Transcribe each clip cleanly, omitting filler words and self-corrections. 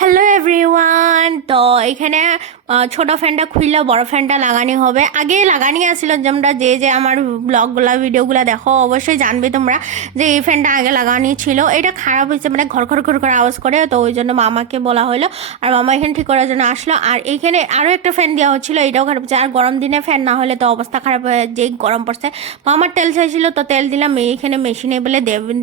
Hello everyone. তো এখানে ছোট ফ্যানটা খুললে বড় ফ্যানটা লাগানি হবে। আগে লাগানি আছিল, যেমন যে আমার ব্লগগুলা ভিডিওগুলো দেখো অবশ্যই জানবে তোমরা যে এই ফ্যানটা আগে লাগানি ছিল। এটা খারাপ হয়েছে, মানে ঘর ঘর ঘর করে আওয়াজ করে, তো ওই জন্য মামাকে বলা হলো আর মামা এখানে ঠিক করার জন্য আসলো। আর এইখানে আরও একটা ফ্যান দেওয়া হচ্ছিলো, এটাও খারাপ হচ্ছে। আর গরম দিনে ফ্যান না হলে তো অবস্থা খারাপ হয়ে, যেই গরম পড়ছে। মামার তেল চাইছিল, তো তেল দিলাম, এইখানে মেশিনে বলে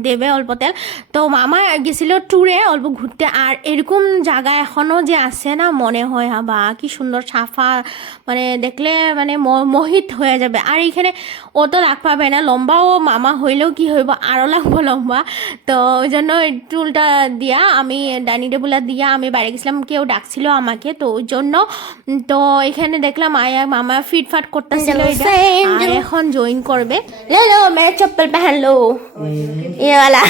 দেবে অল্প তেল। তো মামা গেছিল ট্যুরে অল্প ঘুরতে। আর এরকম জায়গা এখনও যে আছে না, মনে হয় বা কি সুন্দর সাফা, মানে দেখলে মানে মোহিত হয়ে যাবে। আর এইখানে ও তো লাগ পাবে না, লম্বাও মামা হইলেও কি হইব, আরও লাগবো লম্বা। তো ওই জন্য টুলটা দিয়া আমি ডাইনিং টেবিলটা দিয়া আমি বাইরে গেছিলাম, কেউ ডাকছিল আমাকে, তো ওই জন্য। তো এখানে দেখলাম আয়া মামা ফিটফাট করতেছিল, আর এখন জয়েন করবে। লে লো মে চপ্পল पहन लो, ये वाला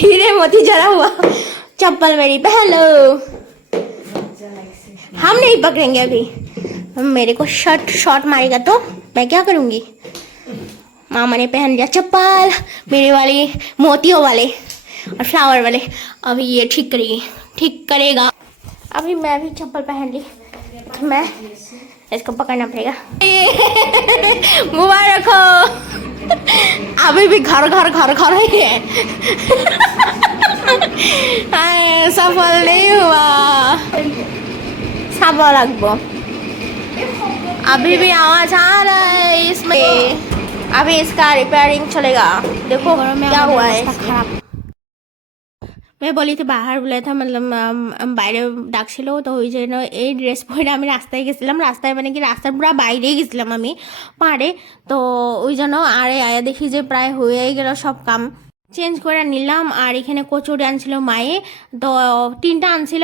हीरे मोती जड़ा हुआ चप्पल मेरी पहन लो। हम नहीं पकड़ेंगे अभी, मेरे को शॉट मारेगा तो मैं क्या करूंगी। मामा ने पहन लिया चप्पल, मेरे वाले मोतियों वाले और फ्लावर वाले। अभी ये ठीक करेगा। अभी मैं भी चप्पल पहन ली, तो मैं इसको पकड़ना पड़ेगा। मुबारक हो। अभी भी घर ही है। सफल नहीं हुआ, सफल लगभग। अभी भी आवाज आ रहा है इसमें, अभी इसका रिपेयरिंग चलेगा। देखो क्या हुआ है खराब। मैं बोली थी बाहर बोला था, मतलब বাইরে ডাকছিল, তো ওই জন্য এই ড্রেস পরে আমি রাস্তায় গেছিলাম। রাস্তায় মানে কি রাস্তার পুরো বাইরেই গেছিলাম আমি পাহাড়ে। তো ওই জন্য আরে আয়া দেখি যে প্রায় হয়েই গেল সব কাম, চেঞ্জ করে নিলাম। আর এখানে কচুরি আনছিল মায়ে, তো 3টা আনছিল,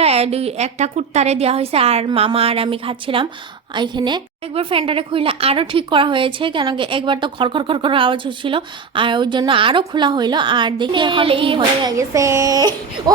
একটা কুত্তারে দেওয়া হয়েছে আর মামা আর আমি খাচ্ছিলাম। এখানে একবার ফ্যানটারে খুললে আরও ঠিক করা হয়েছে, কেন কি একবার তো খড় খড় খড় খড় আওয়াজ হচ্ছিল, আর ওই জন্য আরও খোলা হইলো। আর দেখি এখন কি হয়ে গেছে।